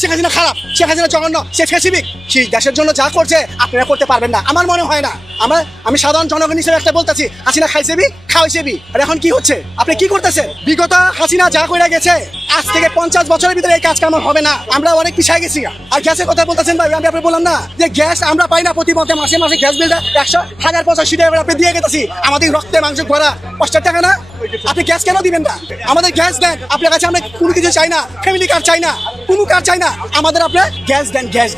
শেখ হাসিনা খারাপ, শেখ হাসিনা জঘন্য, সে ফেসিবিক, সেই দেশের জন্য যা করছে আপনারা করতে পারবেন না, আমার মনে হয় না। আমি সাধারণ জনগণ হিসেবে একটা বলতেছি, হাসিনা খাইছেবি খাওয়াইছেবি, আর এখন কি হচ্ছে, আপনি কি করতেছেন? বিগত হাসিনা যা করে গেছে, আজ থেকে 50 বছরের ভিতরে এই কাজ কাম হবে না, আমরা অনেক পিছিয়ে গেছি। আর গ্যাসের কথা বলতেছেন ভাই, আমি আপনি বললাম না যে গ্যাস আমরা পাই না, প্রতি মাসে মাসে গ্যাস বিলটা 100,085 টাকা আপনি দিয়ে গেছি, আমাদের রক্তে মাংস ভরা 50 টাকা না, আপনি গ্যাস কেন দিবেন না? আমাদের গ্যাস দেন, আপনার কাছে আমরা কোনো কিছু চাই না, ফ্যামিলি কার্ড চাই না, কোনো কার্ড চাই না, আমাদের আপনি গ্যাস দেন, গ্যাস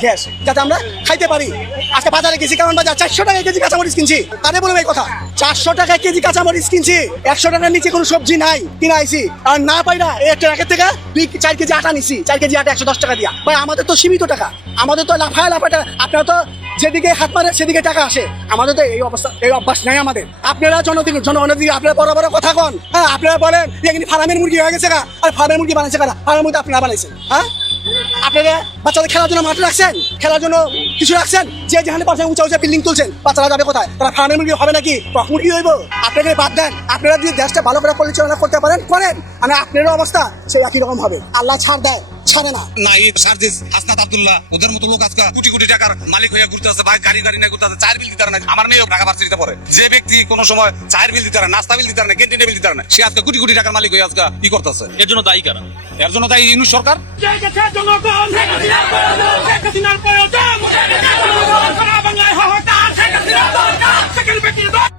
যাতে আমরা খাইতে পারি। আজকে বাজারে গেছি, কেমন বাজার, 400 টাকা কেজি কাঁচামরিচ কিনছি, তারে বলবো এই কথা, 400 টাকা কেজি কাঁচামরিচ কিনছি, 100 টাকার নিচে কোনো সবজি নাই, কিনা আইছি, আর না পাই না এই ট্রাকের থেকে 4 কেজি আটা নিছি, 4 কেজি আটা 110 টাকা দিয়া। ভাই আমাদের তো সীমিত টাকা, আমাদের তো লাফায় টাকা, আপনারা তো যেদিকে হাত মারে সেদিকে টাকা আসে, আমাদের তো এই অভ্যাস নাই আমাদের। আপনারা জনগণের দিকে আপনারা বড় বড় কথা কন, হ্যাঁ আপনারা বলেন এখানে ফার্মের মুরগি হয়ে গেছে, আর ফার্মের মুরগি বানাইছে কারা? ফার্মের মুরগি আপনারা বানাইছেন, হ্যাঁ? আপনারা বাচ্চাদের খেলার জন্য মাঠ রাখছেন, খেলার জন্য কিছু রাখছেন, যে যেখানে পাশে উঁচা বিল্ডিং তুলছেন, বাচ্চারা যাবে কোথায়? তারা ফার্মের মুরগি হবে নাকি? মুরগি হইব? আপনাকে বাদ দেন, আপনারা যদি দেশটা ভালো করে পরিচালনা করতে পারেন করেন, মানে আপনারও অবস্থা সেই একই রকম হবে, আল্লাহ ছাড় দেয়, ছাড়ে না। নাহিদ, সার্জিস, হাসনাত আব্দুল্লাহ, ওদের মতো লোক আজকে কোটি কোটি টাকার মালিক হয়ে ঘুরতে আছে, ভাই গাড়ি নিয়ে ঘুরতে আছে, 4 বিল দিতে পারে না। আমার মেয়েও ঢাকা ভার্সিটিতে পড়ে, যে ব্যক্তি কোনো সময় 4 বিল দিতে পারে না, নাস্তা বিল দিতে পারে না, ক্যান্টিনে বিল দিতে পারে না, সে আজকে কোটি কোটি টাকার মালিক হয়ে আজকে কি করতেছে? এর জন্য দায়ী কারা? এর জন্য দায়ী ইউনূস সরকার।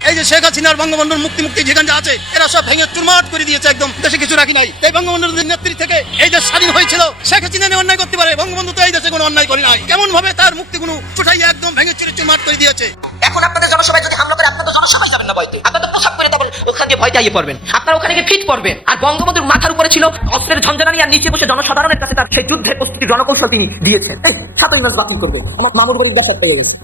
এই যে শেখ হাসিনার বঙ্গবন্ধুর মুক্তি যেখানে আছে, এরা সব ভেঙে চুরমাট করে দিয়েছে, একদম দেশে কিছু রাখি নাই। এই বঙ্গবন্ধুর নেতৃত্ব থেকে এই দেশ স্বাধীন হয়েছিল, শেখ হাসিনা অন্যায় করতে পারে, বঙ্গবন্ধু তো এই দেশে কোনো অন্যায় করে নাই। কেমন ভাবে তার মুক্তিগুলো চুটাইয়া একদম ভেঙে চুরমাট করে দিয়েছে। এখন আপনাদের জনসভায় যদি হামলা করে, আপনাদের জনসভায় যাবেন না ভয়তে, আপনাদের পোশাক করে তখন ওখানে গিয়ে ভয়তে আইয়ে পড়বেন, আপনারা ওখানে গিয়ে ফিট পড়বেন। আর বঙ্গবন্ধুর মাথার উপরে ছিল অস্ত্রের ঝঞ্ঝানি, আর নিচে বসে জনসাধারণের কাছে তার সেই যুদ্ধের প্রস্তুতি রণকৌশল তিনি দিয়েছেন। 7 মাস বাতিল করবে, আমার মামুর বাড়ির ব্যাপার পেয়ে গেছে।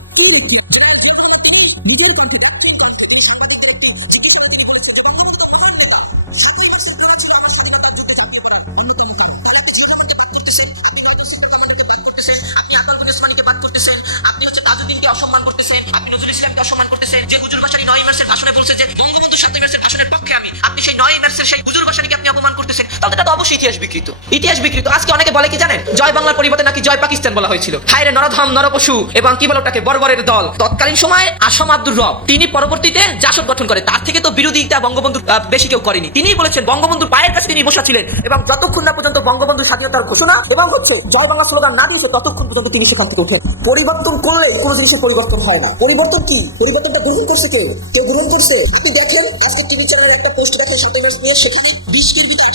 অসম্মান করতেছেন, আপনি নজরুল ইসলামকে অসম্মান করতেছেন, যে হুজুর ভাসানী 9 মার্চের ভাষণে বলছেন যে বঙ্গবন্ধু 7 মার্চের ভাষণের পক্ষে আমি, আপনি সেই 9 মার্চের সেই হুজুর ভাসানীকে আপনি অপমান করতেছেন, তাহলে এটা তো অবশ্যই ইতিহাস বিকৃত। আজকে অনেকে বলে কি জানেন, জয় বাংলার পরিবর্তে নাকি জয় পাকিস্তান বলা হয়েছিল। হায়রে নরধম নরপশু, এবং কি বলে ওটাকে, বর্বরের দল। তৎকালীন সময়ে আসাম আব্দুর রব তিনি পরবর্তীতে জাসদ গঠন করে, তার থেকে তো বিরোধিতা বঙ্গবন্ধুর বেশি কেউ করেনি। তিনিই বলেছেন, বঙ্গবন্ধুর পায়ের কাছে তিনি বসা ছিলেন, এবং যতক্ষণ না পর্যন্ত বঙ্গবন্ধুর স্বাধীনতার ঘোষণা এবং হচ্ছে জয় বাংলা স্লোগান না দিয়েছে, ততক্ষণ পর্যন্ত তিনি সেখান থেকে উঠেন। পরিবর্তন করলে কোনো জিনিসের পরিবর্তন হয় না। পরিবর্তন কি? পরিবর্তনটা গ্রহণ করছে কেউ গ্রহণ করছে। আপনি দেখেন আজকে টিভি চ্যানেলের একটা পোস্ট দেখে 7 মার্চ নিয়ে, সেখানে 20 কের ভিতরে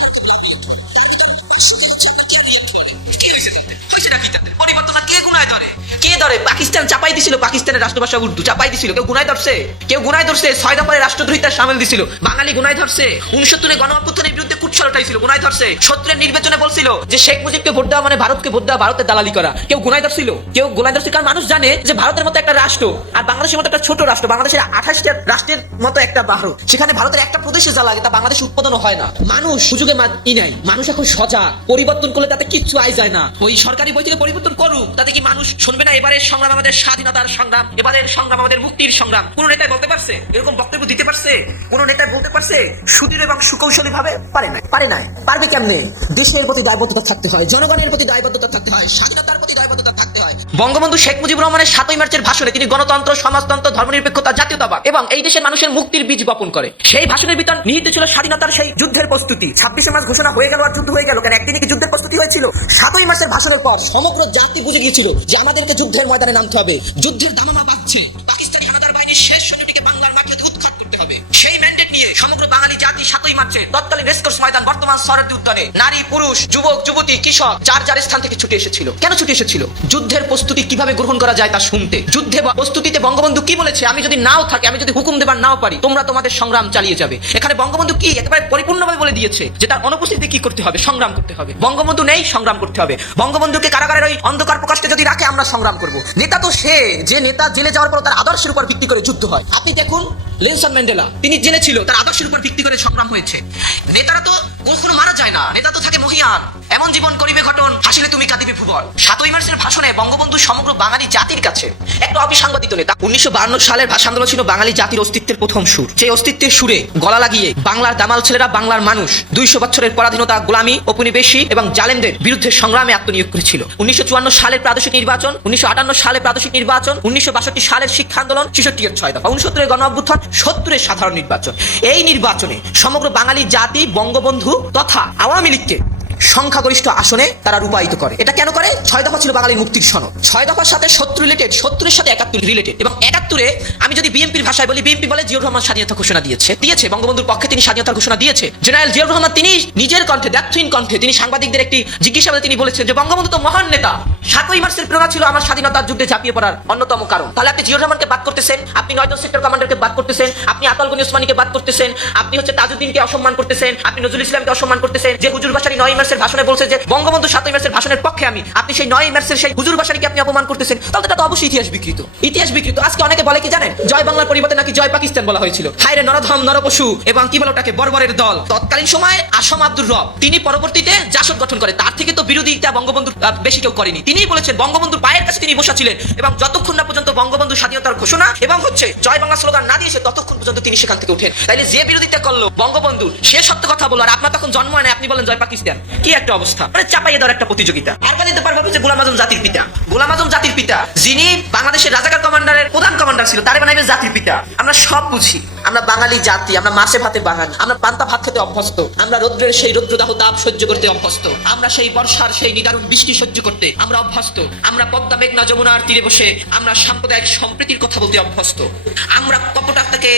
পাকিস্তান চাপাই দিছিল, পাকিস্তানের রাষ্ট্রভাষা উর্দু চাপাই দিছিল, কেউ গুনায় ধরছে? 6 দফায় রাষ্ট্রদ্রোহিতা সামিল দিছিল, বাঙালি গুনায় ধরছে। 69 গণঅভ্যুত্থানের বিরুদ্ধে কুৎসা উঠাইছিল, গুনায় ধরছে। 70 নির্বাচনে বলছিল যে শেখ মুজিবকে ভোট দেওয়া মানে ভারতকে ভোট দেওয়া, ভারতের দালালি করা, কেউ গুনায় ধরছিল? কেউ গুনায় ধরছে, কারণ মানুষ জানে যে ভারতের মতো একটা রাষ্ট্র আর বাংলাদেশের মতো একটা ছোট রাষ্ট্র, বাংলাদেশের 28টা রাষ্ট্রের মতো একটা ভারত, সেখানে ভারতের একটা প্রদেশে যা লাগে তা বাংলাদেশ উৎপাদন হয় না। মানুষ সুযোগে নাই, মানুষ এখন সজাগ, পরিবর্তন করলে তাতে কিচ্ছু আয় যায় না। ওই সরকারি বই থেকে পরিবর্তন করুক, তাতে কি মানুষ শুনবে না? এবারের সংগ্রাম আমাদের স্বাধীনতার সংগ্রাম, এবারের সংগ্রাম আমাদের মুক্তির সংগ্রাম। কোন নেতা বলতে পারছে, এরকম বক্তব্য দিতে পারছে? কোন নেতা বলতে পারছে সুদৃঢ় এবং সুকৌশলী ভাবে? পারে নাই। পারবে কেমনে? দেশের প্রতি দায়বদ্ধতা থাকতে হয়, জনগণের প্রতি দায়বদ্ধতা থাকতে হয়, স্বাধীনতার প্রতি দায়বদ্ধতা থাকতে হয়। বঙ্গবন্ধু শেখ মুজিবুর রহমানের 7 মার্চের ভাষণে তিনি গণতন্ত্র, সমাজতন্ত্র, ধর্মনিরপেক্ষতা, জাতীয়তাবাদ এবং এই দেশের মানুষের মুক্তির বীজ বপন করে। সেই ভাষণের ভিতর নিহিত ছিল স্বাধীনতার সেই যুদ্ধের প্রস্তুতি। 26 মার্চ ঘোষণা হয়ে গেল, আর যুদ্ধ হয়ে গেল কেন? একদিনই কি যুদ্ধের প্রস্তুতি হয়েছিল? 7 মার্চের ভাষণের পর সমগ্র জাতি বুঝে গিয়েছিল যে আমাদেরকে যুদ্ধের ময়দানে নামতে হবে। যুদ্ধের দামামা বাজছে, পাকিস্তানি হানাদার বাহিনীর শেষ সৈন্যটিকে বাংলার মাটিতে উৎখাত করতে হবে। সেই ম্যান্ডেট নিয়ে সমগ্র বাঙালি জাতি 7 মার্চে তৎকালীন রেসকোর্স ময়দান, বর্তমান সরদি উদ্যানে নারী, পুরুষ, যুবক, যুবতী, কৃষক যার যার স্থান থেকে ছুটে এসেছিল। কেন ছুটে এসেছিল? যুদ্ধের প্রস্তুতি কিভাবে গ্রহণ করা যায় তা শুনতে। যুদ্ধে প্রস্তুতিতে বঙ্গবন্ধু কি বলেছে, আমি যদি নাও থাকি, আমি যদি হুকুম দেবার নাও পারি, তোমরা তোমাদের সংগ্রাম চালিয়ে যাবে। এখানে বঙ্গবন্ধু কি একেবারে পরিপূর্ণভাবে বলে দিয়েছে যে তার অনুপস্থিতিতে কি করতে হবে, সংগ্রাম করতে হবে। বঙ্গবন্ধু নেই, সংগ্রাম করতে হবে। বঙ্গবন্ধুকে কারাগারের ওই অন্ধকার প্রকাশে যদি রাখে, আমরা সংগ্রাম করব। নেতা তো সে, যে নেতা জেলে যাওয়ার পর তার আদর্শের উপর ভিত্তি করে যুদ্ধ হয়। আপনি দেখুন নেলসন ম্যান্ডেলা, তিনি জেলে ছিল, তার আদর্শের উপর ভিত্তি করে সংগ্রাম হয়েছে। নেতারা তো কখনো মারা যায় না, নেতা তো থাকে মহিয়ান। এমন জীবন করিবে ঘটন, হাসিলে তুমি কাঁদিবে ভুবন। 7ই মার্চের ভাষণে বঙ্গবন্ধু সমগ্র বাঙালি জাতির কাছে একটা অবিসাংবাদিত নেতা। 1952 সালের ভাষা আন্দোলন ছিল বাঙালি জাতির অস্তিত্বের প্রথম সুর। সেই অস্তিত্বের সুরে গলা লাগিয়ে বাংলার দামাল ছেলেরা, বাংলার মানুষ 200 বছরের পরাধীনতা, গোলামি, উপনিবেশী এবং জালেমদের বিরুদ্ধে সংগ্রামে আত্মনিয়োগ করেছিল। 1954 সালের প্রাদেশিক নির্বাচন, 1958 সালের প্রাদেশিক নির্বাচন, 1962 সালের শিক্ষা আন্দোলন, 66 এর 6 দফা, 69 গণ অভ্যুত্থান, 70 এর সাধারণ নির্বাচন। এই নির্বাচনে সমগ্র বাঙালি জাতি বঙ্গবন্ধু তথা আওয়ামী লীগকে সংখ্যাগরিষ্ঠ আসনে তারা রূপায়িত করে। এটা কেন করে? 6 দফা ছিল বাঙালির মুক্তির সনদ। 6 দফার সাথে 70 রিলেটেড, 70 এর সাথে 71 রিলেটেড। এবং 71-এ আমি যদি বিএনপির ভাষায় বলি, বিএনপি বলে জিয়াউর রহমান স্বাধীনতা ঘোষণা দিয়েছে বঙ্গবন্ধুর পক্ষে তিনি স্বাধীনতার ঘোষণা দিয়েছে। জেনারেল জিয়াউর রহমান তিনি নিজের কণ্ঠে, দ্ব্যর্থহীন কণ্ঠে তিনি সাংবাদিকদের একটি জিজ্ঞাসাবাদে তিনি বলেছেন যে বঙ্গবন্ধু তো মহান নেতা, 7ই মার্চের প্রেরণা ছিল আমার স্বাধীনতার যুদ্ধে ঝাঁপিয়ে পড়ার অন্যতম কারণ। তাহলে আপনি জিয়াউর রহমানকে বাদ করতেছেন, আপনি 9 সেক্টর কমান্ডারকে বাদ করতেছেন, আপনি আতাল গনি ওসমানীকে বাদ করতেছেন, আপনি তাজউদ্দিনকে অসম্মান করতেছেন, আপনি নজরুল ইসলামকে অসম্মান করতেছেন। যে হুজুর বাসারি 9ই মার্চের ভাষণে বলছে যে বঙ্গবন্ধু 7ই মার্চের ভাষণের পক্ষে আপনি সেই 9ই মার্চের সেই হুজুর বাসারিকে আপনি অপমান করতেছেন, তাহলে এটা তো অবশ্যই ইতিহাস বিকৃত। আজকে অনেকে বলে কি জানেন, জয় বাংলার পরিবর্তে নাকি জয় পাকিস্তান বলা হয়েছিল। হায়রে নরধম নরপশু এবং কি বলে ওটাকে বর্বরের দল। তৎকালীন সময়ে আসম আব্দুর রব তিনি পরবর্তীতে জাসদ গঠন করে, তার থেকে তো বিরোধিতা বঙ্গবন্ধু বেশি কেউ করেনি। তিনিই বলেছেন বঙ্গবন্ধুর পায়ের কাছে তিনি বসা ছিলেন এবং যতক্ষণ না পর্যন্ত বঙ্গবন্ধু স্বাধীনতার ঘোষণা এবং জয় বাংলা স্লোগান না দিয়েছে ততক্ষণ পর্যন্ত তিনি সেখান থেকে ওঠেন। তাইলে যে বিরোধিতা করলো বঙ্গবন্ধু সে সত্য কথা বলো, আর আপনার তখন জন্ম হয় না, আপনি বলেন জয় পাকিস্তান। কি একটা অবস্থা, মানে চাপাইয়ে দেওয়ার একটা প্রতিযোগিতা। আর দিতে পারবো যে গোলাম আজম জাতির পিতা, গোলাম আজম জাতির পিতা যিনি বাংলাদেশের রাজাকার কমান্ডারের প্রধান কমান্ডার ছিল, তারে বানাইবে জাতির পিতা। আমরা সব বুঝি, আমরা বাঙালি জাতি, আমরা মাছে ভাতে বাঙালি, আমরা পান্তা ভাত খেতে অভ্যস্ত, আমরা রৌদ্রের সেই রৌদ্রদাহ তাপ সহ্য করতে অভ্যস্ত, আমরা সেই বর্ষার সেই নিদারুণ বৃষ্টি সহ্য করতে আমরা অভ্যস্ত, আমরা পদ্মা মেঘনা যমুনার তীরে বসে আমরা সাম্প্রদায়িক সম্প্রীতির কথা বলতে অভ্যস্ত, আমরা কপটতাকে,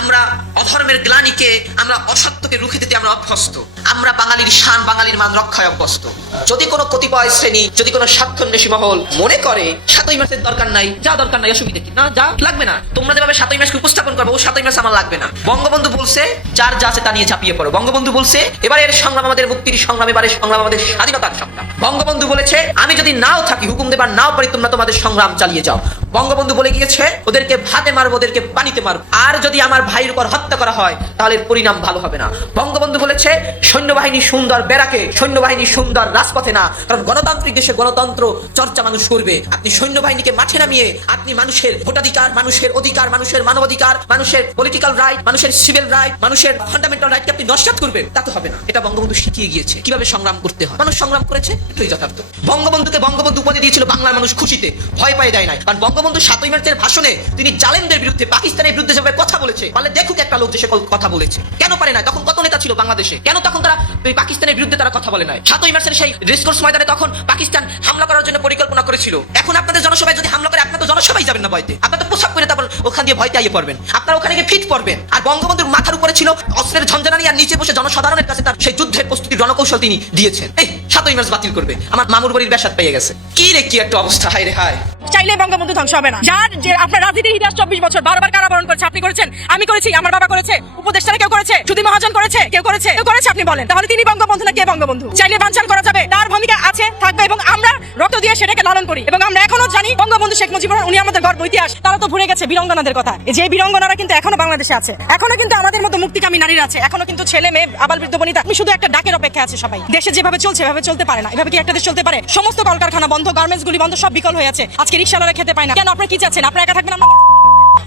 আমরা অধর্মের গ্লানিকে, আমরা অসত্যকে রুখে দিতে আমরা অভ্যস্ত, আমরা বাঙালির শান বাঙালির মান রক্ষায় অভ্যস্ত। যদি কোনো কতিপয় শ্রেণী, যদি কোনো স্বার্থান্বেষী মহল মনে করে 7ই মার্চের দরকার নাই, যা দরকার নাই, অসুবিধা কি? না, যা লাগবে না, তোমরা যেভাবে 7ই মার্চকে উপস্থাপন করবো 7ই মার্চ আমার লাগবে না। বঙ্গবন্ধু বলছে যার যা আছে তা নিয়ে ঝাঁপিয়ে পড়ো। বঙ্গবন্ধু বলছে এবারের সংগ্রাম আমাদের মুক্তির সংগ্রাম, এবারের সংগ্রাম আমাদের স্বাধীনতার সংগ্রাম। বঙ্গবন্ধু বলেছে আমি যদি নাও থাকি, হুকুম দেবার নাও পারি, তোমরা তোমাদের সংগ্রাম চালিয়ে যাও। বঙ্গবন্ধু বলে গিয়েছে ওদেরকে ভাতে মারবো, ওদেরকে পানিতে মারবো, আর যদি আমার ভাইয়ের উপর হত্যা করা হয় তাহলে পরিণাম ভালো হবে না। বঙ্গবন্ধু বলেছে সৈন্যবাহিনী সুন্দর ব্যারাকে, সৈন্যবাহিনী সুন্দর রাজপথে না, কারণ গণতান্ত্রিক দেশে গণতন্ত্র চর্চা মানুষ করবে। আপনি সৈন্যবাহিনীকে মাঠে নামিয়ে আপনি মানুষের ভোটাধিকার, মানুষের অধিকার, মানুষের মানবাধিকার, মানুষের পলিটিক্যাল রাইট, মানুষের সিভিল রাইট, মানুষের ফান্ডামেন্টাল রাইটকে আপনি নস্যাৎ করবেন, তা তো হবে না। এটা বঙ্গবন্ধু শিখিয়ে গিয়েছে কিভাবে সংগ্রাম করতে হয়। মানুষ সংগ্রাম করেছে, এটাই যথার্থ। বঙ্গবন্ধুকে বঙ্গবন্ধু উপাধি দিয়েছিল বাংলার মানুষ খুশিতে, ভয় পায় দেয় নাই। কারণ বঙ্গবন্ধু 7ই মার্চের ভাষণে তিনি জালেমদের বিরুদ্ধে, পাকিস্তানের বিরুদ্ধে যেভাবে কথা বলেছে, বলে দেখুক একটা লোক যে সে কথা বলেছে। কেন পারে না? তখন কত নেতা ছিল বাংলাদেশে, কেন তখন তারা পাকিস্তানের বিরুদ্ধে তারা কথা বলে নাই? 7ই মার্চের সেই রেসকোর্স ময়দানে তখন পাকিস্তান হামলা করার জন্য পরিকল্পনা করেছিল। এখন আপনাদের জনসভায় যদি হামলা করে, আপনারা তো জনসভায় যাবেন না ভয়তে, আপনারা তো পোশাক করে তারপর ওখান দিয়ে ভয়তে আইয়ে পড়বেন, আপনারা ওখানে গিয়ে ফিট পড়বেন। আর বঙ্গবন্ধুর মাথার উপরে ছিল অস্ত্রের ঝঞ্ঝানি, আর নিচে বসে জনসাধারণের কাছে তার সেই যুদ্ধের প্রস্তুতি রণকৌশল তিনি দিয়েছেন। এই 7ই মার্চ বাতিল করবে, আমার মামুর বাড়ির ব্যাসাদ পেয়ে গেছে। কি রে, কি একটা অবস্থা, হায় রে হায়। চাইলে বঙ্গবন্ধু ধ্বংস হবে না। যার যে আপনার রাজনীতির ইতিহাস 24 বছর বারবার কারাবরণ করেছে, আপনি করেছেন, আমি করেছি, আমার বাবা করেছে, উপদেষ্টারা কেউ করেছে, সুধী মহাজন করেছে, কেউ করেছে, আপনি বলেন তাহলে তিনি বঙ্গবন্ধু না কে বঙ্গবন্ধু? চাইলে বানচাল করা যাবে, তার ভূমিকা আছে, থাকবে, এবং আমরা রক্ত দিয়ে সেটাকে লালন করি। এবং আমরা এখনো জানি বঙ্গবন্ধু শেখ মুজিবুর রহমান উনি আমাদের গর্ব ইতিহাস। তারা তো ভুলে গেছে বীরাঙ্গনাদের কথা। যে বীরাঙ্গনারা কিন্তু এখনো বাংলাদেশে আছে, এখনো কিন্তু আমাদের মতো মুক্তিকামী নারীরা আছে, এখনো কিন্তু ছেলে মেয়ে আবাল বৃদ্ধ বনিতা আমি শুধু একটা ডাকের অপেক্ষা আছে সবাই। দেশে যেভাবে চলছে এভাবে চলতে পারে না। এভাবে কি একটা দেশ চলতে পারে? সমস্ত কলকারখানা বন্ধ, গার্মেন্টস গুলি বন্ধ, সব বিকল হয়ে আছে। আজকে রিকশাওয়ালারা খেতে পায় না। কেন? আপনারা কি চাচ্ছেন? আপনারা একা থাকবেন, আমরা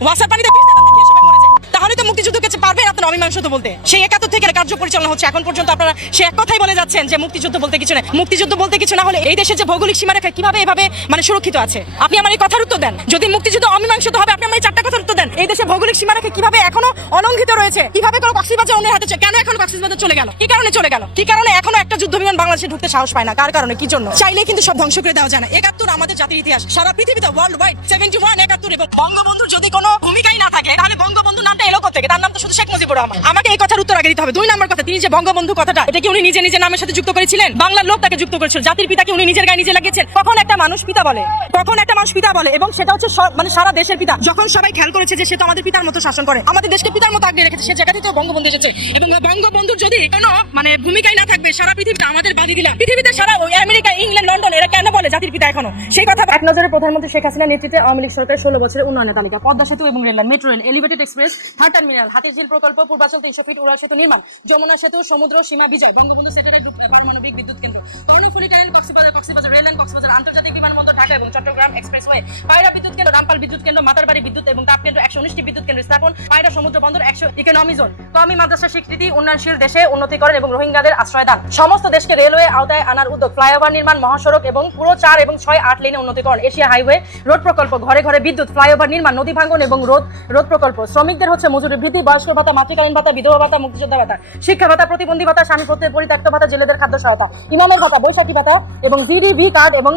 ওয়াসার পানিতে বিষ দেন, আমরা খেয়ে সবাই মরে যাই। তাহলে তো মুক্তিযুদ্ধ কাছে পারবেন আপনারা অমীমাংসিত বলতে? সেই 71 থেকে কার্য পরিচালনা হচ্ছে, এখন পর্যন্ত আপনারা সে এক কথাই বলে যাচ্ছেন যে মুক্তিযুদ্ধ বলতে কিছু নেই। মুক্তিযুদ্ধ বলতে কিছু না হলে এই দেশের যে ভৌগোলিক সীমারেখা কিভাবে এভাবে মানে সুরক্ষিত আছে? আপনি আমার এই কথার উত্তর দেন। যদি মুক্তিযুদ্ধ অমীমাংসিত হবে, আপনি আমার এই 4টা কথার উত্তর দেন। এই দেশে ভৌগোলিক সীমারেখা কিভাবে এখনো অলঙ্ঘিত রয়েছে? কিভাবে কোনো কক্সবাজার অন্যের হাতে? কেন এখন কক্সবাজার চলে গেল? কি কারণে চলে গেল? কি কারণে এখনো একটা যুদ্ধ বিমান বাংলাদেশে ঢুকতে সাহস পায় না? কার কারণে? কি জন্য? চাইলে কিন্তু সব ধ্বংস করে দেওয়া যায় না। 71 আমাদের জাতির ইতিহাস, সারা পৃথিবীতে ওয়ার্ল্ড ওয়াইড 71 71। এবং বঙ্গবন্ধুর যদি কোনো ভূমিকাই না থাকে তাহলে বঙ্গবন্ধু নামটা এলো কোথা থেকে? তার নাম তো শুধু শেখ মুজিবুর রহমান। আমাকে এই কথার উত্তর আগে দিতে হবে। 2 নম্বর কথা, তিনি যে বঙ্গবন্ধু কথাটা, এটা কি উনি নিজে নিজের নামের সাথে যুক্ত করেছিলেন? বাংলার লোক তাকে যুক্ত করেছিল। জাতির পিতাকে উনি নিজের গায়ে নিজে লাগিয়েছেন। কখন একটা মানুষ পিতা বলে? কখন একটা মানুষ পিতা বলে? এবং সেটা হচ্ছে মানে সারা দেশের পিতা। যখন সবাই খেয়াল করেছে যে সে তো আমাদের পিতার মতো শাসন করে, আমাদের দেশকে পিতার মতো আগলে রেখেছে, সে জায়গাতে তো বঙ্গবন্ধু এসেছে। এবং বঙ্গবন্ধুর যদি কোনো মানে ভূমিকাই না থাকবে, সারা পৃথিবীতে আমাদের বাদি দিলাম। পৃথিবীতে সারা আমেরিকা, ইংল্যান্ড, লন্ডন এরা কেন বলে জাতির পিতা এখনো সেই কথা এক নজরে প্রধানমন্ত্রী শেখ হাসিনার নেতৃত্বে আওয়ামী লীগ সরকারের 16 বছরের উন্নয়নের তালিকা পদ্মা সেতু এবং rail line metro rail elevated express third terminal Hatirjheel প্রকল্প পূর্বাচল 300 ফিট উড়াল সেতু নির্মাণ যমুনা সেতু সমুদ্র সীমা বিজয় বঙ্গবন্ধু স্যাটেলাইট পারমাণবিক বিদ্যুৎ কেন্দ্র কর্ণফুলী টানেল কক্সবাজার রেললাইন কক্সবাজার আন্তর্জাতিক বিমানবন্দর ঢাকা এবং চট্টগ্রাম এক্সপ্রেসওয়ে পায়রা বিদ্যুৎ কেন্দ্র রামপাল বিদ্যুৎ কেন্দ্র মাতারবাড়ি বিদ্যুৎ এবং তাপ কেন্দ্র 119টি বিদ্যুৎ কেন্দ্র স্থাপন পায়রা সমুদ্র বন্দর 100 ইকোনমি জোন কওমি মাদ্রাসা স্বীকৃতি উন্নয়নশীল দেশে উন্নতিকরণ এবং রোহিঙ্গাদের আশ্রয় দান সমস্ত দেশকে রেলওয়ে আওতায় আনার উদ্যোগ ফ্লাইওভার নির্মাণ মহাসড়ক এবং পুরো 4 এবং 6-8 লেনে উন্নতিকরণ এশিয়া হাইওয়ে রোড প্রকল্প ঘরে ঘরে বিদ্যুৎ ফ্লাইওভার নির্মাণ নদী ভাঙ্গন এবং রোড প্রকল্প শ্রমিকদের হচ্ছে মজুরি বৃদ্ধি বয়স্ক ভাতা মাতৃকালীন ভাতা বিধবা ভাতা মুক্তিযোদ্ধা ভাতা শিক্ষা ভাতা প্রতিবন্ধী ভাতা স্বামী পরিত্যক্ত ভাতা জেলেদের খাদ্য সহায়তা ইমামের ভাতা বৈশাখী ভাতা এবং জিডিভি কার্ড এবং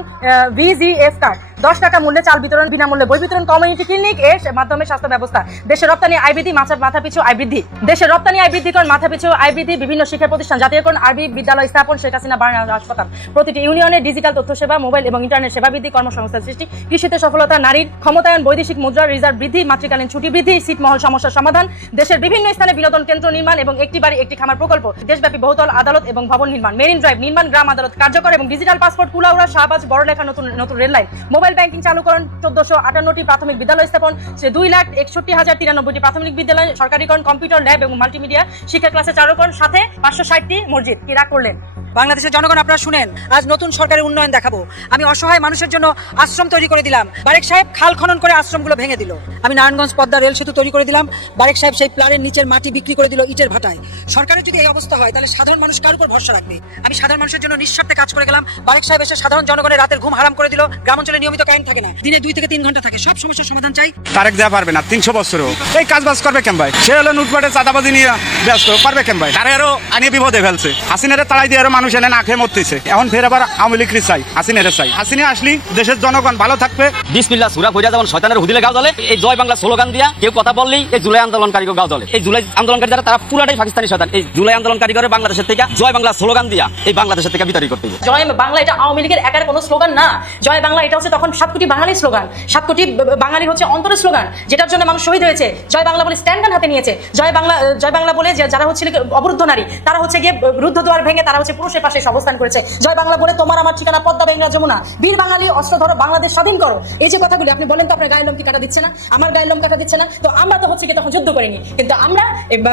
ভিজিএফ কার্ড 10 টাকা মূল্যে চাল বিতরণ বিনামূল্যে বই বিতরণ কমিউনিটি ক্লিনিক এর মাধ্যমে স্বাস্থ্য ব্যবস্থা দেশের রপ্তানি আয় বৃদ্ধি মাথাপিছু আয় বৃদ্ধি দেশের রপ্তানি আয় বৃদ্ধিকরণ মাথাপিছু আয় বৃদ্ধি বিভিন্ন শিক্ষা প্রতিষ্ঠান জাতীয়করণ আরবি বিদ্যালয় স্থাপন শেখ হাসিনা বার্ন হাসপাতাল প্রতিটি ইউনিয়নে ডিজিটাল তথ্য সেবা মোবাইল এবং ইন্টারনেট সেবা বৃদ্ধি কর্মসংস্থান সৃষ্টি কৃষিতে সফলতা নারীর ক্ষমতায়ন বৈদেশিক মুদ্রা রিজার্ভ বৃদ্ধি মাতৃকালীন ছুটি বৃদ্ধি ছিটমহল সমস্যার সমাধান দেশের বিভিন্ন স্থানে বিনোদন কেন্দ্র নির্মাণ এবং একটি বাড়ি একটি খামার প্রকল্প দেশব্যাপী বহুতল আদালত এবং ভবন নির্মাণ মেরিন ড্রাইভ নির্মাণ গ্রাম আদালত কার্যকর এবং ডিজিটাল পাসপোর্ট কুলাউড়া শাহবাজ বড়লেখা নতুন রেল লাইন মোবাইল ব্যাংকিং চালুকরণ 1458টি প্রাথমিক বিদ্যালয় স্থাপন 2,61,093টি প্রাথমিক বিদ্যালয় সরকারিকরণ কম্পিউটার ল্যাব এবং মাল্টিমিডিয়া শিক্ষা ক্লাসে চালুকরণ সাথে 560টি মসজিদ কি রাগ করলেন বাংলাদেশের জনগণ আপনারা শুনেন আজ নতুন সরকারের উন্নয়ন দেখাবো আমি অসহায় মানুষের জন্য আশ্রম তৈরি করে দিলাম বারেক সাহেব খাল খনন করে আশ্রমগুলো ভেঙে দিল আমি নারায়ণগঞ্জ পদ্মা রেল সেতু তৈরি করে দিলাম বারেক সাহেব সেই প্লারের নিচের মাটি বিক্রি করে দিল ইটের ভাটায় সরকারের যদি এই অবস্থা হয় তাহলে সাধারণ মানুষ কার উপর ভরসা রাখবে আমি সাধারণ মানুষের জন্য নিঃস্বার্থে কাজ করে গেলাম বারেক সাহেব এসে সাধারণ জনগণের রাতের ঘুম হারাম করে দিল গ্রামাঞ্চলে নিয়মিত কারেন্ট থাকে না দিনে 2 থেকে 3 ঘন্টা থাকে সব সমস্যার সমাধান চাই তারেক দেওয়া পারবে না 300 বছরও এই কাজ বাজ করবে কেন ভাই সে হলো লুটপাটে চাঁদাবাজি নিয়ে ব্যস্ত পারবে কেন ভাই তারে আরো আনিয়ে বিপদে ফেলছে হাসিনারে তাড়াই দিয়ে আরো মানুষ এনে না খেয়ে মরতেছে এখন ফের আবার আওয়ামী লীগ চাই হাসিনারে চাই হাসিনা আসলি দেশের জনগণ ভালো থাকবে বিসমিল্লাহ সূরা কইরা যেমন শয়তানের হুদিলে গাও জ্বলে এই জয় বাংলা স্লোগান দিয়া কেউ কথা বললেই এই জুলাই আন্দোলনকারীকে গাও জ্বলে এই জুলাই আন্দোলনকারী যারা তারা পুরাটাই পাকিস্তানি শয়তান এই জুলাই আন্দোলনকারী করে বাংলাদেশের থেকে জয় বাংলা স্লোগান দিয়া এই বাংলাদেশের থেকে বিতাড়িত করতে হবে জয় বাংলা এটা আওয়ামী লীগের একার কোনো স্লোগান না জয় বাংলা এটা হচ্ছে তখন 7 কোটি বাঙালির স্লোগান 7 কোটি বাঙালির হচ্ছে অন্তরের স্লোগান যেটার জন্য মানুষ শহীদ হয়েছে জয় বাংলা বলে স্ট্যান্ডার্ড হাতে নিয়েছে জয় বাংলা বলে যারা হচ্ছে অবরুদ্ধ নারী তারা হচ্ছে গিয়ে রুদ্ধ দুয়ার ভেঙে তারা হচ্ছে পুরুষের পাশে অবস্থান করেছে জয় বাংলা বলে তোমার আমার ঠিকানা পদ্মা বেঙ্গলা যমুনা বীর বাঙালি অস্ত্র ধরো বাংলাদেশ স্বাধীন করো এই যে কথাগুলি আপনি বলেন তো আপনার গায়ের লোম কি কাটা দিচ্ছে না আমার গায়ের লোম কাটা দিচ্ছে না তো আমরা তো হচ্ছে কি তখন যুদ্ধ করিনি কিন্তু আমরা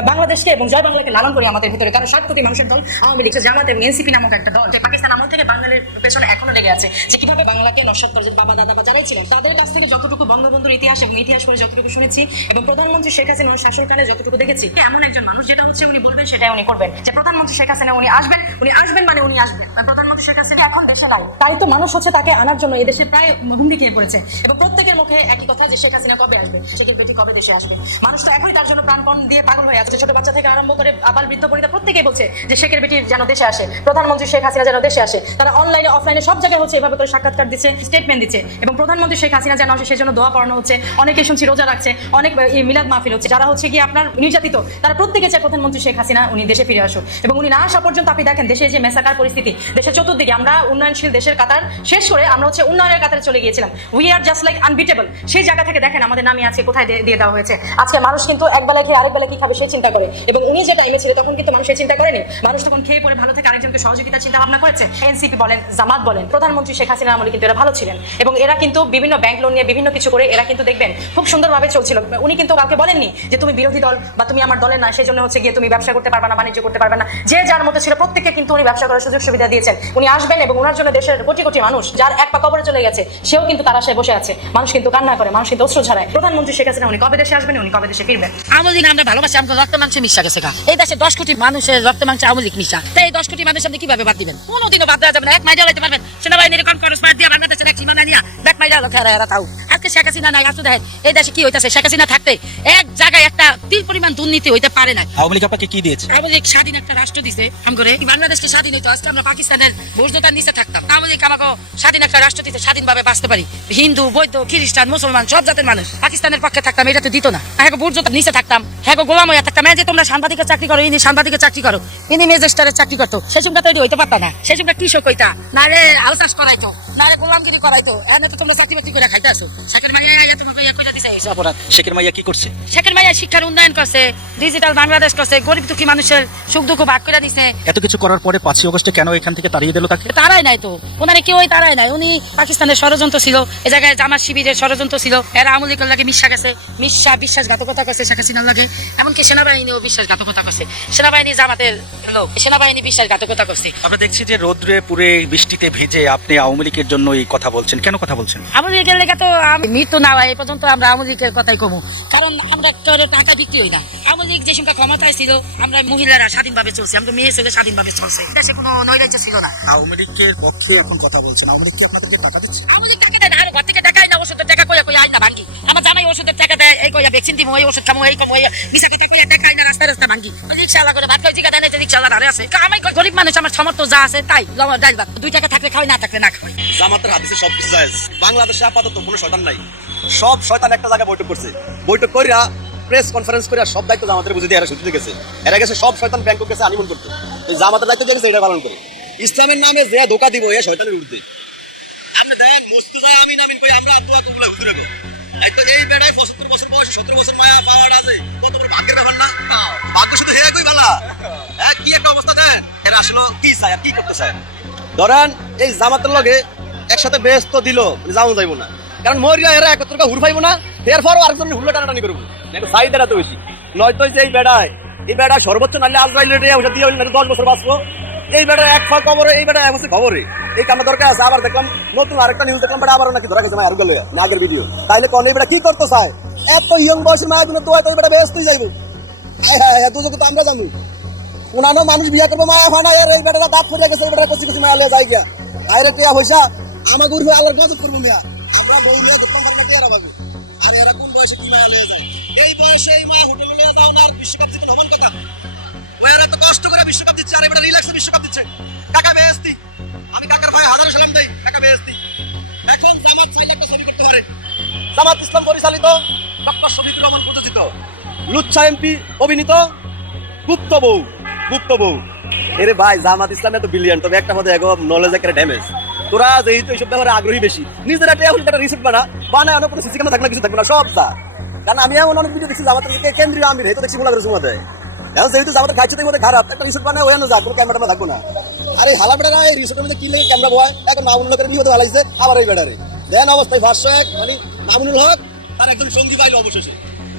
বাংলাদেশকে এবং জয় বাংলাকে লালন করি আমাদের ভিতরে কারণ 7 কোটি মানুষের দল আওয়ামী লীগ জামাত এবং এনসিপি নামক একটা দল যে পাকিস্তান আমল থেকে বাঙালির পেছনে এখনো লেগে আছে যে কিভাবে বাংলাকে নস্বাত করে যে বাবা দাদা বা যারাই ছিলেন তাদের কাছ থেকে যতটুকু বঙ্গবন্ধুর ইতিহাস এবং ইতিহাস পড়ে যতটুকু শুনেছি এবং প্রধানমন্ত্রী শেখ হাসিনার শাসনকালে যতটুকু দেখেছি এমন একজন মানুষ যেটা হচ্ছে উনি বলবেন সেটাই উনি করবেন যে প্রধানমন্ত্রী শেখ হাসিনা উনি আসবেন মানে উনি আসবেন প্রধানমন্ত্রী শেখ হাসিনা এখন দেশে নাই তাই তো মানুষ হচ্ছে তাকে আনার জন্য এই দেশে প্রায় হুমকি খেয়ে পড়েছে এবং প্রত্যেকের মুখে একই কথা যে শেখ হাসিনা কবে আসবে শেখের বেটি কবে দেশে আসবে মানুষ তো এখনই তার জন্য প্রাণপণ দিয়ে পাগল হয়ে আছে ছোট বাচ্চা থেকে আরম্ভ করে আবার বৃদ্ধ পরিবার প্রত্যেকেই বলছে যে শেখের বেটি যেন দেশে আসে প্রধানমন্ত্রী শেখ হাসিনা যেন দেশে আসে তারা অনলাইনে অফলাইনে সব জায়গায় হচ্ছে এভাবে করে সাক্ষাৎকার দিচ্ছে স্টেটমেন্ট দিচ্ছে এবং প্রধানমন্ত্রী শেখ হাসিনা যেন আসে সেজন্য দোয়া পড়ানো হচ্ছে অনেকে শুনছি রোজা রাখছে অনেক মিলাদ মাহফিল হচ্ছে যারা হচ্ছে কি আপনার নির্যাতিত তারা প্রত্যেকে চায় প্রধানমন্ত্রী শেখ হাসিনা উনি দেশে ফিরে আসুক এবং উনি না আসা পর্যন্ত আপনি দেখেন দেশে যে মেসাকার পরিস্থিতি দেশের চতুর্দিকে আমরা উন্নয়নশীল দেশের কাতার শেষ করে আমরা হচ্ছে উন্নয়নের কাতারে চলে গিয়েছিলাম we are just like unbeatable সেই জায়গা থেকে দেখেন আমাদের নামে আছে কোথায় দিয়ে দেওয়া হয়েছে আজকে মানুষ কিন্তু এক বেলা খেয়ে আরেক বেলা কি খাবে সে চিন্তা করে এবং উনি যে টাইমে ছিল তখন কিন্তু মানুষ চিন্তা করেনি মানুষ তখন খেয়ে পরে ভালো থেকে আরেকজনকে সহযোগিতা চিন্তা ভাবনা করেছে এনসিপি বলেন জামাত বলেন প্রধানমন্ত্রী শেখ হাসিনার আমলে কিন্তু এরা ভালো ছিলেন এবং এরা কিন্তু বিভিন্ন ব্যাংক লোন নিয়ে বিভিন্ন কিছু করে এরা কিন্তু দেখবেন খুব সুন্দরভাবে চলছিল উনি কিন্তু কাউকে বলেননি যে তুমি বিরোধী দল বা তুমি আমার দলের না সেই জন্য হচ্ছে গিয়ে তুমি ব্যবসা করতে পারবে না বাণিজ্য করতে পারবে না যে যার মতো ছিল প্রত্যেককে কিন্তু উনি ব্যবসা করার সুযোগ সুবিধা দিয়েছেন উনি আসবেন এবং ওনার জন্য দেশের কোটি কোটি মানুষ যার এক পা কবরে চলে গেছে সেও কিন্তু তার আশায় বসে আছে মানুষ কিন্তু কান্না করে মানুষ কিন্তু অশ্রু ঝরায় প্রধানমন্ত্রী শেখ হাসিনা উনি কবে দেশে আসবেন উনি কবে দেশে ফিরবেন আওয়ামী লীগ আমরা ভালোবাসি আমাকে রক্ত মাংসে মিশা গেছে এই দেশে 10 কোটি মানুষের রক্ত মাংসে আওয়ামী লীগ মিশা তাই এই 10 কোটি মানুষ আপনি কিভাবে বাদ দিবেন কোনোদিনও বাদ দেওয়া যাবে না এক মাইল হইতে পারবেন সেনাবাহিনীর এরকম খরচ মার দিয়ে বাংলাদেশের এক সীমানা নিয়ে ব্যাক মাইল হলো খেরা তাও আজকে শেখ হাসিনা নাই আসলে দেখেন এই দেশে কি হইতাছে শেখ হাসিনা থাকতে এক জায়গায় একটা তিল পরিমাণ দুর্নীতি হইতে পারে না আওয়ামী লীগ আপনাকে কি দিয়েছে আওয়ামী লীগ স্বাধীন একটা রাষ্ট্র দিছে আম করে বাংলাদেশকে স্বাধীন হইতো আজকে আমরা পাকিস্তানের বৈধতার নিচে থাকতাম আওয়ামী লীগ আমাকে স্বাধীন একটা রাষ্ট্র দিতে স্বাধীনভাবে বাঁচতে পারি হিন্দু বৌদ্ধ খ্রিস্টান মুসলমান সব জাতের মানুষ পাকিস্তানের পক্ষে থাকতাম এটা তো দিত না হ্যাঁ বৈধতার নিচে থাকতাম হ্যাঁ গোলাম হয়ে থাকতাম যে তোমরা সাংবাদিকের চাকরি করো ইনি সাংবাদিকের চাকরি করো ইনি ম্যাজিস্ট্রেটের চাকরি করতো সেই সঙ্গে তৈরি হইতে পারতাম না সেই সঙ্গে কৃষক হইতা না রে আল চাষ করাইতো না রে গোলামগিরি করাইতো এনে তো তোমরা চাকরি চাকরি করে খাইতে আসো শেখের মাইয়া আইয়া তোমাকে ইয়ে করে দিছে অপরাধ শেখের মাইয়া কি করছে? শেখের মাইয়া শিক্ষার উন্নয়ন করছে, ডিজিটাল বাংলাদেশ করছে, গরিব দুঃখী মানুষের সুখ দুঃখ ভাগ করে দিছে। এত কিছু করার পরে 5ই আগস্টে কেন এখান থেকে তাড়িয়ে দিল তাকে? তারাই নাই তো, ওনারে কেউই তারাই নাই। উনি পাকিস্তানের ষড়যন্ত্র ছিল, এ জায়গায় জামাত শিবিরের ষড়যন্ত্র ছিল, এরা আওয়ামী লীগের লাগে মিশা গেছে, বিশ্বাসঘাতকতা করছে শেখ হাসিনার লাগে। এমনকি সেনাবাহিনীও বিশ্বাসঘাতকতা করছে, সেনাবাহিনী জামাতের লোক, সেনাবাহিনী বিশ্বাসঘাতকতা করছে। আমরা দেখছি যে রোদ্রে পুরে বৃষ্টিতে ভিজে আপনি আওয়ামী লীগের জন্য এই কথা বলছেন, কেন কথা বলছেন? আওয়ামী লীগের লেগে তো মৃত্যু না হয় এই পর্যন্ত আমরা আওয়ামী লীগের কথাই কমু, কারণ আমরা টাকা বিক্রি হই না। আওয়ামী লীগ যে সংখ্যা ক্ষমতায় ছিল, আমরা মহিলারা স্বাধীনভাবে চলছি, আমরা মেয়ে ছেলে স্বাধীনভাবে চলছে, দেশে কোনো নৈরাজ্য ছিল না। আওয়ামী লীগের পক্ষে এখন কথা বলছেন, আওয়ামী লীগ কি আপনাদেরকে টাকা দিচ্ছে? আওয়ামী লীগ টাকা দেয় না, আর ঘর থেকে টাকাই না, ওষুধের টাকা কইয়া কইয়া আইন না ভাঙ্গি। আমার জামাই ওষুধের টাকা দেয়, এই কইয়া ভ্যাকসিন দিব, এই ওষুধ খামো, এই কমো, এই মিশাকে কইয়া টাকাই না, রাস্তা রাস্তা ভাঙ্গি। রিক্সাওয়ালা করে ভাত খাই, জিগা দেয় না যে রিক্সাওয়ালা ধারে আছে। আমি গরিব মানুষ, আমার সামর্থ্য যা আছে তাই লবণ ডাল ভাত, 2 টাকা থাকলে খাওয়াই, না থাকলে না খাওয়াই। জামাতের হাদিসে সবকিছু জায়েজ। বাংলাদেশে আপাতত কোনো শয়তান নাই, সব শয়তান একটা জায়গায় বৈঠক করছে, বৈঠক কইরা প্রেস কনফারেন্স করে সব দায়িত্ব জামাতের বুঝে দিয়ে এরা শুনতে গেছে। এরা গেছে সব শয়তান ব্যাংকক গেছে আনিমন করতে, এই জামাতের দায়িত্ব দিয়ে গেছে এটা পালন করে। ইসলামের নামে যে ধোকা দিব এ শয়তানের উর্ধে। আপনি দেন মুস্তুজা আমিন আমিন কই আমরা দোয়া কবুল হুজুরে গো। এই তো এই বেড়ায় 75 বছর বয়স, 17 বছর মায়া পাওয়ার আছে, কত বড় ভাগ্যের ব্যাপার না? ভাগ্য শুধু হে কই বালা, কি একটা অবস্থা দেন। এরা আসলে কি চায় আর কি করতে চায়? ধরেন এই জামাতের লগে একসাথে ব্যস্ত দিল, যাওয়া যাইব না, কারণ মরিয়া এরা একত্র হুর পাইব না, এরপরও আরেকজনের হুল্লো টানাটানি করবো, চাহিদাটা তো বেশি। নয়তো যে এই বেড়ায় সর্বোচ্চ নাহলে আজরাইল দিয়ে 10 বছর বাঁচলো, এই বেড়া এক ফল খবরে, এই বেড়া এক বছর খবরে, এই কামটা দরকার আছে। আবার দেখলাম নতুন আরেকটা নিউজ দেখলাম, বেড়া আবার নাকি ধরা গেছে মায়ের গেল না আগের ভিডিও। তাইলে কোন এই বেড়া কি করতে চায়? এত ইয়ং বয়সের মায়ের গুলো দোয়া তো বেড়া ব্যস্তই যাইব। হ্যাঁ দুজকে তো আমরা জানি, কোনানো মানুষ বিয়া করবো মায়া ফানা, এর এই বেড়া দাঁত ফরিয়া গেছে, বেড়া কচি কচি মায়া লিয়ে যাই গিয়া আরে টিয়া পয়সা আমাকে উঠবে আল্লাহর গজব করবো মিয়া। আমরা বউ লিয়ে দেখলাম আমরা টিয়ারা পাবো, আর এরা কোন বয়সে কি মায়া লিয়ে যায়? এই বয়সে এই মায়া হোটেলে লিয়ে যাও না, আর বিশ্বকাপ জিতে নমন কথা। ওরা এত কষ্ট করে বিশ্বকাপ দিচ্ছে, আর এবারে রিল্যাক্সে বিশ্বকাপ দিচ্ছে। টাকা বেহেস্তি, আমি কাকার ভাই হাজার সালাম দেই, টাকা বেহেস্তি। এখন জামাত চাইলে একটা ছবি করতে পারে, জামাত ইসলাম পরিচালিত ডক্টর শফিকুর রহমান প্রযোজিত লুচ্ছা এমপি অভিনীত গুপ্ত বউ। এরে ভাই জামাত ইসলাম এত বিলিয়ন, তবে একটা মধ্যে এক নলেজ একটা ড্যামেজ। তোরা যেহেতু এইসব ব্যাপারে আগ্রহী বেশি, নিজের একটা রিসোর্ট বানায় অনেক সিসি ক্যামেরা থাকলে কিছু থাকবে না, সব যা। কারণ আমি এমন অনেক ভিডিও দেখছি জামাতের কেন্দ্রীয় আমির, এই তো দেখছি মোলা করে জমা দেয়। এখন যেহেতু জামাতের খাইছে মধ্যে খারাপ, একটা রিসোর্ট বানায় ওখানে যা, কোনো ক্যামেরা থাকবো না। আর এই হালা বেড়ারা এই রিসোর্টের মধ্যে কি লেগে ক্যামেরা বয়, এখন নামুনুল হকের নিহত হালাইছে, আবার এই বেড়ারে দেন অবস্থায় 501 মানে নামুনুল হক তার একজন সঙ্গী পাইলো অবশেষে।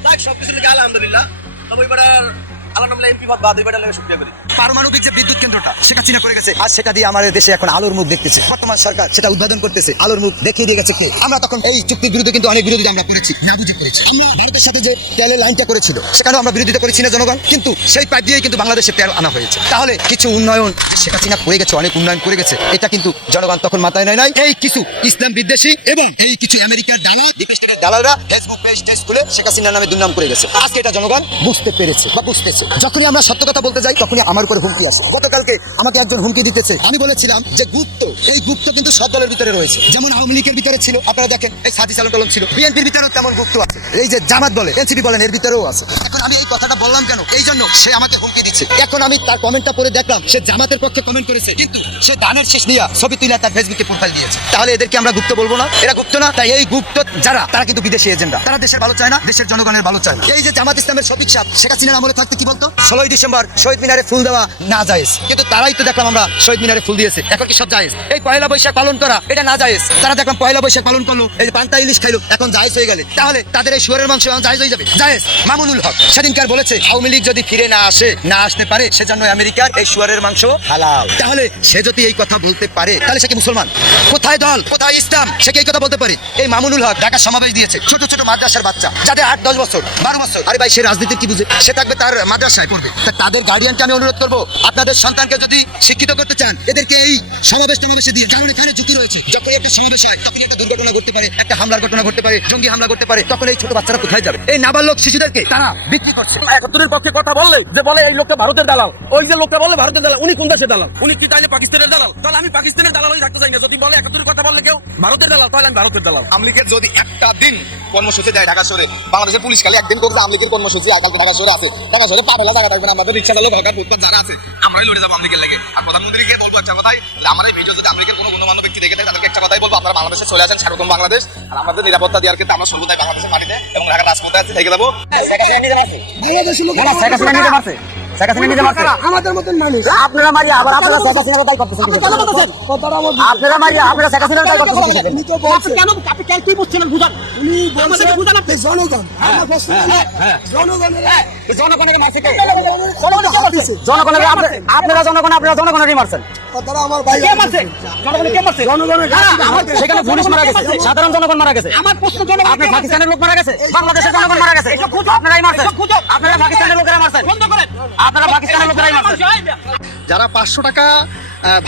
যাক সবকিছু লেগে আলহামদুলিল্লাহ। তবে ওই বেড়ার আল্লাহ নামলে এমপি বাদ ওই বেড়ার লেগে শুকরিয়া করি। পারমাণবিক যে বিদ্যুৎ কেন্দ্রটা সেটা চীনা করে গেছে, আর সেটা দিয়ে আমাদের দেশে এখন আলোর মুখ দেখতেছে। বর্তমান সরকার সেটা উদ্বোধন করতেছে, আলোর মুখ দেখিয়ে দিয়ে গেছে কে? আমরা তখন এই চুক্তির বিরুদ্ধে কিন্তু অনেক বিরোধিতা আমরা করেছি, না বুঝে করেছি। আমরা ভারতের সাথে যে তেলের লাইনটা করেছিল সেখানেও আমরা বিরোধিতা করেছি না জনগণ, কিন্তু সেই পাইপ দিয়েই কিন্তু বাংলাদেশে তেল আনা হয়েছে। তাহলে কিছু উন্নয়ন সেটা চীনা করে গেছে, অনেক উন্নয়ন করে গেছে, এটা কিন্তু জনগণ তখন মাথায় নেয় নাই। এই কিছু ইসলাম বিদ্বেষী এবং এই কিছু আমেরিকার দালাল, ডিপিস্টেটের দালালরা ফেসবুক পেজ টেস্ট খুলে শেখ হাসিনার নামে দুর্নাম করে গেছে। আজকে এটা জনগণ বুঝতে পেরেছে বা বুঝতেছে। যখনই আমরা সত্য কথা বলতে যাই তখনই আমার উপরে হুমকি আসে। গতকালকে আমাকে একজন হুমকি দিতেছে, আমি বলেছিলাম যে গুপ্ত, এই গুপ্ত কিন্তু সব দলের ভিতরে রয়েছে, যেমন আওয়ামী লীগের ভিতরে ছিল, আপনারা দেখেন এই সাদি চালন ছিল, বিএনপির ভিতরেও তেমন গুপ্ত আছে, এই যে জামাত বলে এনসিপি বলেন এর ভিতরেও আছে। এখন আমি এই কথাটা বললাম কেন? এই জন্য সে আমাকে হুমকি দিচ্ছে। এখন আমি তার কমেন্টটা পড়ে দেখলাম সে জামাতের পক্ষে কমেন্ট করেছে, কিন্তু সে ধানের শেষ নিয়ে ছবি তুলে তার ফেসবুকে প্রোফাইল দিয়েছে। তাহলে এদেরকে আমরা গুপ্ত বলবো না? এরা গুপ্ত না? তাই এই গুপ্ত যারা, তারা কিন্তু বিদেশি এজেন্ডা, তারা দেশের ভালো চায় না, দেশের জনগণের ভালো চায় না। এই যে জামাত ইসলামের শফিক সাহেব শেখ হাসিনার আমলে থাকতে কি বলতো, 16ই ডিসেম্বর শহীদ মিনারে ফুল দেওয়া না জায়েজ, কিন্তু তারাই তো দেখলাম আমরা শহীদ মিনারে ফুল দিয়েছে, এখন কি সব জায়েজ? এই পয়লা বৈশাখ পালন করা এটা না জায়েজ, তারা দেখলাম পয়লা বৈশাখ পালন করলো, এই পান্তা ইলিশ খাইলো, এখন জায়েজ হয়ে গেলে তাহলে তাদের এই শুয়োরের মাংস জায়েজ হয়ে যাবে? জায়েজ। মামুনুল হক সেদিনকার বলেছে আওয়ামী লীগ যদি ফিরে না আসতে পারে সেজন্য আমেরিকার এই শুয়োরের মাংস হালাল। তাহলে সে যদি এই কথা বলতে পারে তাহলে সে কি মুসলমান? কোথায় দল, কোথায় ইসলাম? সে কি এই কথা বলতে পারে? এই মামুনুল হক ঢাকা সমাবেশ দিয়েছে, ছোট ছোট মাদ্রাসার বাচ্চা যাদের 8-10 বছর 12 বছর, আরে ভাই সে রাজনীতির কি বুঝে? সে থাকবে তার মাদ্রাসায় পড়বে। তাদের গার্ডিয়ানকে আমি অনুরোধ করবো, আপনাদের সন্তানকে যদি শিক্ষিত করতে চান এদেরকে এই সমাবেশে দিয়ে, কারণ এখানে ঝুঁকি রয়েছে। যখন একটা সমাবেশ হয় তখন একটা দুর্ঘটনা ঘটতে পারে, একটা হামলার ঘটনা ঘটতে পারে, জঙ্গি হামলা করতে পারে, তখন এই ছোট বাচ্চারা কোথায় যাবে? এই নাবালক শিশুদেরকে তারা বিক্রি করছে। 71-এর পক্ষে কথা বললে যে বলে এই লোকটা ভারতের দালাল, ওই যে লোকটা বলে ভারতের দালাল, উনি কোন দেশের দালাল? উনি কি তাইলে পাকিস্তানের দালাল? তাহলে আমি পাকিস্তানের দালাল হয়ে থাকতে চাই না। যদি বলে 71-এর কথা বললে কেউ ভারতের দালাল, তাহলে আমি ভারতের দালাল। আমলিগের যদি একটা দিন কর্মসূচি দেয় ঢাকা শহরে, বাংলাদেশের পুলিশ খালি একদিন করছে আমলিগের কর্মসূচি, কালকে ঢাকা শহরে আছে, ঢাকা শহরে পাবেলা জায়গা থাকবে না, আমাদের রিক্সা চালক হকার ফুটপাত যারা আছে আমরাই লড়ে যাবো আমাদের লেগে। আর প্রধানমন্ত্রীকে বলবো একটা কথাই, আমরা এই ভিডিও যদি আমেরিকার কোনো গণ্যমান্য ব্যক্তি দেখে থাকে তাদেরকে একটা কথাই বলবো, আপনারা বাংলাদেশে চলে আসেন, স্বাগতম বাংলাদেশ। আর আমাদের নিরাপত্তা দেওয়ার ক্ষেত্রে আমরা সর্বদাই বাংলাদেশের মাটিতে এবং ঢাকার রাজপথে আছে থেকে যাবো। আমাদের মতন মানুষ আপনারা মারিয়া আবার আপনারা শেখ হাসিনাকে দায়ী করতেছেন আপনারা মারিয়া আপনারা শেখ হাসিনাকে দায়ী করতেছেন কেন আপনি কেন কি বুঝছিলেন বুঝান উনি বলছেন বুঝান আপনি জনগণ জনগণের জনগণের মারছে কে? জনগণের আপনারা জনগণেরই মারছেন। কথাটা আমার ভাই কে মারছে জনগণ কে মারছে জনগণের সেখানে পুলিশ মারা গেছে, সাধারণ জনগণ মারা গেছে, আমার প্রশ্ন জনগণ আপনি পাকিস্তানের লোক মারা গেছে, বাংলাদেশের জনগণ মারা গেছে, আপনারাই মারছেন, আপনারা পাকিস্তানের লোকেরা মারছেন, আপনারা পাকিস্তানের লোকেরাই মারছেন। যারা 500 টাকা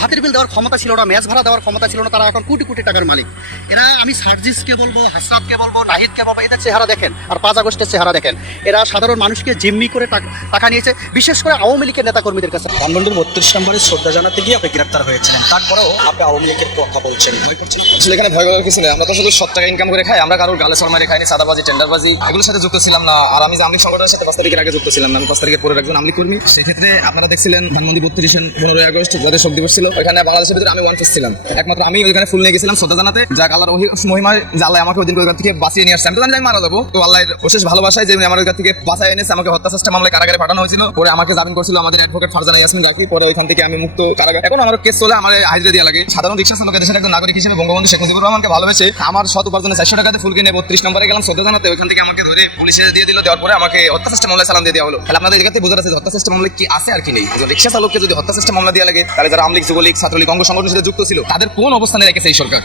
ভাতের বিল দেওয়ার ক্ষমতা ছিল না, ম্যাচ ভাড়া দেওয়ার ক্ষমতা ছিল না, তারা এখন কোটি কোটি টাকার মালিক। এরা আমি সার্জিসকে বলবো, হাসরাতকে বলবো, নাহিদকে বলবো, এদের চেহারা দেখেন আর 5 আগস্টের চেহারা দেখেন। এরা সাধারণ মানুষকে জিম্মি করে টাকা নিয়েছে, বিশেষ করে আওয়ামী লীগের নেতা কর্মীদের কাছে। ধানমন্ডির 32 নম্বরে শ্রদ্ধা জানাতে গিয়ে আপনি গ্রেপ্তার হয়েছিলেন, তারপরেও আপনি আওয়ামী লীগের কথা বলছেন, ভয় করছেন? আসলে এখানে ভয় করার কিছু নেই, আমরা তো শুধু 100 টাকা ইনকাম করে খাই, আমরা কারোর গালে শর্মারে খাইনি, সাদাবাজি টেন্ডারবাজি এগুলোর সাথে যুক্ত ছিলাম না। আর আমি যে আমলিক সংগঠনের সাথে 5 তারিখের আগে যুক্ত ছিলাম না, আমি 5 তারিখের পরে একজন আমলিক কর্মী। সেই ক্ষেত্রে আপনারা দেখছিলেন ধানমন্ডি 32 15ই আগস্ট যাদের শোক দিবস ছিল, ওইখানে বাংলাদেশের ভিতরে আমি ওয়ান পিস ছিলাম, একমাত্র আমি ওইখানে ফুল নিয়ে গেছিলাম শ্রদ্ধা জানাতে। যাক আল্লাহর মহিমায় যে আল্লাহ আমাকে ওই দিন ওই থেকে বাঁচিয়ে নিয়ে আসছে। আমি তো জানি মারা যাবো, তো আল্লাহর অশেষ ভালোবাসায় যে আমার ওই থেকে বাঁচায় এনেছে। আমাকে হত্যা চেষ্টা মামলায় কারাগারে পাঠানো হয়েছিল, পরে আমাকে জামিন করছিল আমাদের অ্যাডভোকেট ফারজানা ইয়াসমিন জাকি। পরে ওইখান থেকে আমি মুক্ত কারাগার, এখন আমার কেস চলে, আমার হাজিরা দেওয়া লাগে। সাধারণ রিক্সা চালক দেশের একজন নাগরিক হিসেবে বঙ্গবন্ধু শেখ মুজিবুর রহমানকে ভালোবেসে আমার সৎ উপার্জনে 400 টাকাতে ফুল কিনে 32 নম্বরে গেলাম শ্রদ্ধা জানাতে। ওইখান থেকে আমাকে ধরে পুলিশে দিয়ে দিল, দেওয়ার পরে আমাকে হত্যা চেষ্টা মামলায় চালান দিয়ে দেওয়া হলো। তাহলে আপনাদের এদিকে বোঝা যাচ্ছে হত্যা চেষ্টা মামলায় কি আছে আর কি নেই। রিক্সা চালককে যদি হত্যা চেষ্টা মামলা দেওয়া লাগে, তাহলে যারা আমলিক, যুবলীগ, ছাত্রলীগ, অঙ্গ সংগঠনের সাথে যুক্ত ছিল তাদের কোন অবস্থানে রেখেছে এই সরকার?